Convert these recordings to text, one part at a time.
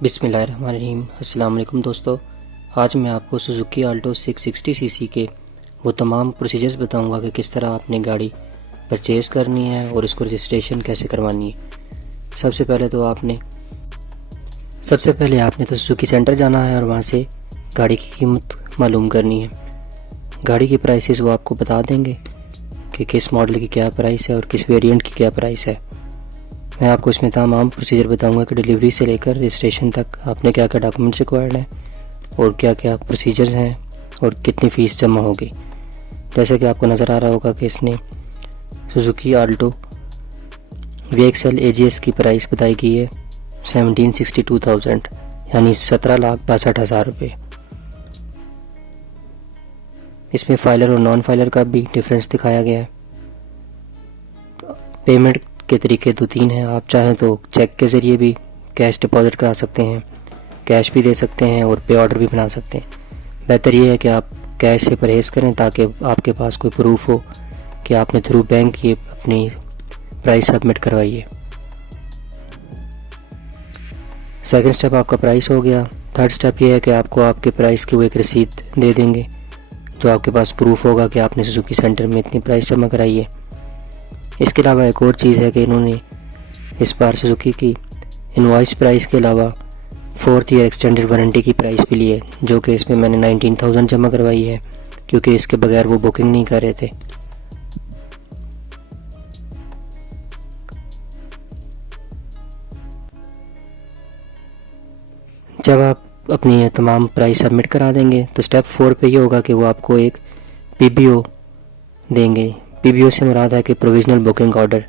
बिस्मिल्लाहिर्रहमानिर्रहीम। अस्सलाम वालेकुम दोस्तों, आज मैं आपको सुजुकी आल्टो 660 सीसी के वो तमाम प्रोसीजर्स बताऊंगा कि किस तरह आपने गाड़ी परचेज़ करनी है और इसको रजिस्ट्रेशन कैसे करवानी है। सबसे पहले आपने तो सुजुकी सेंटर जाना है और वहाँ से गाड़ी की कीमत मालूम करनी है। गाड़ी की प्राइसेस वो आपको बता देंगे कि किस मॉडल की क्या प्राइस है और किस वेरिएंट की क्या प्राइस है। मैं आपको इसमें तमाम प्रोसीजर बताऊंगा कि डिलीवरी से लेकर रजिस्ट्रेशन तक आपने क्या क्या डॉक्यूमेंट्स रिक्वायर्ड हैं और क्या क्या प्रोसीजर्स हैं और कितनी फ़ीस जमा होगी। जैसे कि आपको नज़र आ रहा होगा कि इसने सुजुकी आल्टो VXL AGS की प्राइस बताई गई है 1762,000 यानी 17,62,000 रुपये। इसमें फाइलर और नॉन फाइलर का भी डिफरेंस दिखाया गया है। पेमेंट के तरीके दो तीन हैं। आप चाहें तो चेक के ज़रिए भी कैश डिपॉजिट करा सकते हैं, कैश भी दे सकते हैं और पे ऑर्डर भी बना सकते हैं। बेहतर ये है कि आप कैश से परहेज़ करें ताकि आपके पास कोई प्रूफ हो कि आपने थ्रू बैंक ये अपनी प्राइस सबमिट करवाई है। सेकंड स्टेप आपका प्राइस हो गया। थर्ड स्टेप ये है कि आपको आपके प्राइस की वो एक रसीद दे देंगे जो आपके पास प्रूफ होगा कि आपने सुजुकी सेंटर में इतनी प्राइस जमा कराई है। इसके अलावा एक और चीज़ है कि इन्होंने इस बार सुजुकी की इनवॉइस प्राइस के अलावा 4th ईयर एक्सटेंडेड वारंटी की प्राइस भी ली है, जो कि इसमें मैंने 19,000 जमा करवाई है क्योंकि इसके बगैर वो बुकिंग नहीं कर रहे थे। जब आप अपनी तमाम प्राइस सबमिट करा देंगे तो स्टेप 4 पे ये होगा कि वो आपको एक PBO देंगे। PBO से मुराद है कि प्रोविजनल बुकिंग ऑर्डर,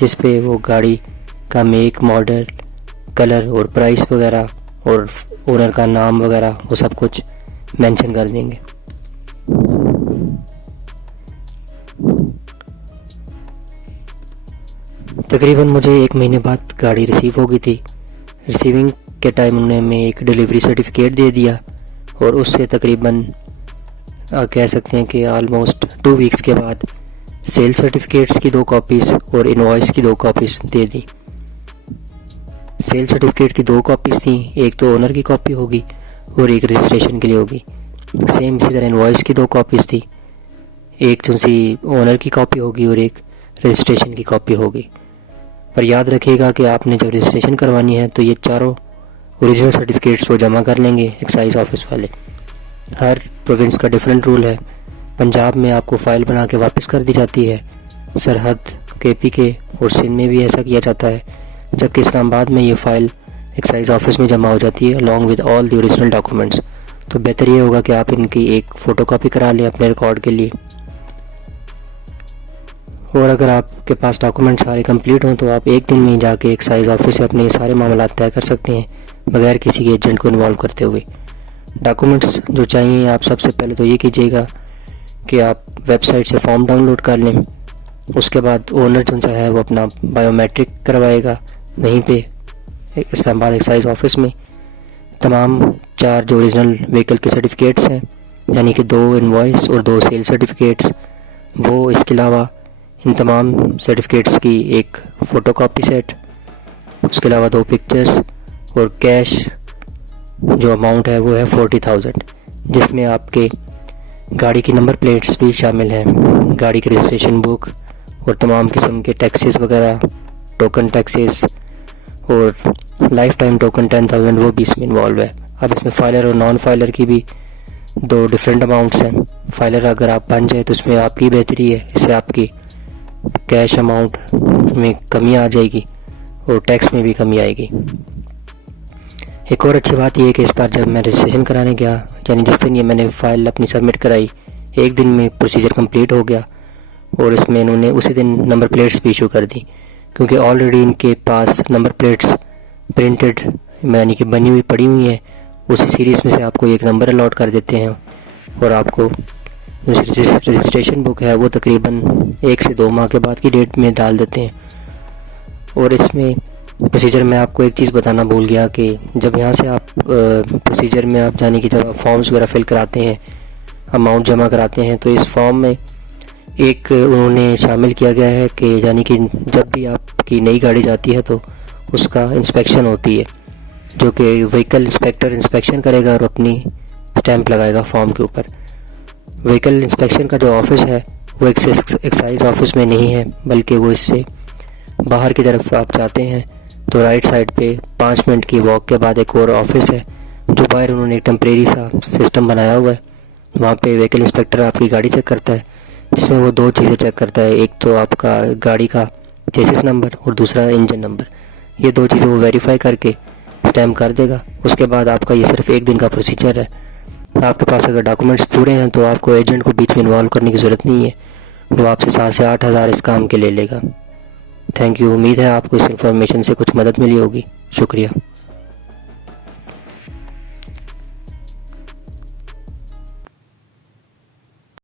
जिस पे वो गाड़ी का मेक, मॉडल, कलर और प्राइस वगैरह और ओनर का नाम वगैरह वो सब कुछ मेंशन कर देंगे। तकरीबन मुझे 1 महीने बाद गाड़ी रिसीव हो गई थी। रिसीविंग के टाइम उन्होंने हमें एक डिलीवरी सर्टिफिकेट दे दिया और उससे तकरीबन कह सकते हैं कि ऑलमोस्ट 2 वीक्स के बाद सेल सर्टिफिकेट्स की 2 कॉपीज़ और इनवॉइस की 2 कॉपीज़ दे दी। सेल सर्टिफिकेट की 2 कॉपीज़ थी, एक तो ओनर की कॉपी होगी और एक रजिस्ट्रेशन के लिए होगी। सेम इसी तरह इनवॉइस की 2 कॉपीज़ थी, एक जो सी ओनर की कॉपी होगी और एक रजिस्ट्रेशन की कॉपी होगी। पर याद रखिएगा कि आपने जब रजिस्ट्रेशन करवानी है तो ये चारों ओरिजिनल सर्टिफिकेट्स वो जमा कर लेंगे एक्साइज ऑफिस वाले। हर प्रोविंस का डिफरेंट रूल है। पंजाब में आपको फ़ाइल बना के वापस कर दी जाती है, सरहद KP के और सिंध में भी ऐसा किया जाता है, जबकि इस्लामाबाद में ये फ़ाइल एक्साइज ऑफिस में जमा हो जाती है along with all the original documents. तो बेहतर ये होगा कि आप इनकी एक फ़ोटोकॉपी करा लें अपने रिकॉर्ड के लिए। और अगर आपके पास डॉक्यूमेंट सारे कंप्लीट हों तो आप एक दिन में जाके एक्साइज ऑफिस से अपने सारे मामला तय कर सकते हैं बगैर किसी के एजेंट को इन्वॉल्व करते हुए। डॉक्यूमेंट्स जो चाहिए, आप सबसे पहले तो ये कीजिएगा कि आप वेबसाइट से फॉर्म डाउनलोड कर लें। उसके बाद ओनर जो सा है वो अपना बायोमेट्रिक करवाएगा वहीं पे इस्लामाबाद एक्साइज ऑफिस में। तमाम 4 जो ओरिजिनल व्हीकल के सर्टिफिकेट्स हैं, यानी कि 2 इनवॉइस और 2 सेल सर्टिफिकेट्स, वो इसके अलावा इन तमाम सर्टिफिकेट्स की एक फ़ोटोकॉपी सेट, उसके अलावा 2 पिक्चर्स और कैश जो अमाउंट है वो है 40,000, जिसमें आपके गाड़ी की नंबर प्लेट्स भी शामिल हैं, गाड़ी की रजिस्ट्रेशन बुक और तमाम किस्म के टैक्सेस वगैरह, टोकन टैक्सेस और लाइफ टाइम टोकन 10,000 वो भी इसमें इन्वॉल्व है। अब इसमें फाइलर और नॉन फाइलर की भी 2 डिफरेंट अमाउंट्स हैं। फाइलर अगर आप बन जाए तो उसमें आपकी बेहतरी है, इससे आपकी कैश अमाउंट में कमी आ जाएगी और टैक्स में भी कमी आएगी। एक और अच्छी बात यह है कि इस बार जब मैं रजिस्ट्रेशन कराने गया, यानी जिस दिन ये मैंने फ़ाइल अपनी सबमिट कराई, एक दिन में प्रोसीजर कंप्लीट हो गया और इसमें इन्होंने उसी दिन नंबर प्लेट्स भी इशू कर दी, क्योंकि ऑलरेडी इनके पास नंबर प्लेट्स प्रिंटेड यानी कि बनी हुई पड़ी हुई हैं। उसी सीरीज़ में से आपको एक नंबर अलॉट कर देते हैं और आपको रजिस्ट्रेशन बुक है वो तकरीबन 1 से 2 माह के बाद की डेट में डाल देते हैं। और इसमें प्रोसीजर में आपको एक चीज़ बताना भूल गया कि जब यहाँ से आप प्रोसीजर में आप जाने की जब आप फॉर्म्स वगैरह फिल कराते हैं, अमाउंट जमा कराते हैं, तो इस फॉर्म में एक उन्होंने शामिल किया गया है कि यानी कि जब भी आपकी नई गाड़ी जाती है तो उसका इंस्पेक्शन होती है। जो कि व्हीकल इंस्पेक्टर इंस्पेक्शन करेगा और अपनी स्टैंप लगाएगा फॉर्म के ऊपर। व्हीकल इंस्पेक्शन का जो ऑफिस है वो एक्साइज ऑफिस में नहीं है, बल्कि वो इससे बाहर की तरफ आप जाते हैं तो राइट साइड पे 5 मिनट की वॉक के बाद एक और ऑफिस है जो बाहर उन्होंने एक टेम्परेरी सा सिस्टम बनाया हुआ है। वहाँ पे व्हीकल इंस्पेक्टर आपकी गाड़ी चेक करता है, जिसमें वो 2 चीज़ें चेक करता है, एक तो आपका गाड़ी का चेसिस नंबर और दूसरा इंजन नंबर। ये 2 चीज़ें वो वेरीफाई करके स्टैम्प कर देगा। उसके बाद आपका ये सिर्फ 1 दिन का प्रोसीजर है। आपके पास अगर डॉक्यूमेंट्स पूरे हैं तो आपको एजेंट को बीच में इन्वॉल्व करने की ज़रूरत नहीं है, वो आपसे 7 से 8 हज़ार इस काम के ले लेगा। Thank you. उम्मीद है आपको इस इन्फॉर्मेशन से कुछ मदद मिली होगी। शुक्रिया।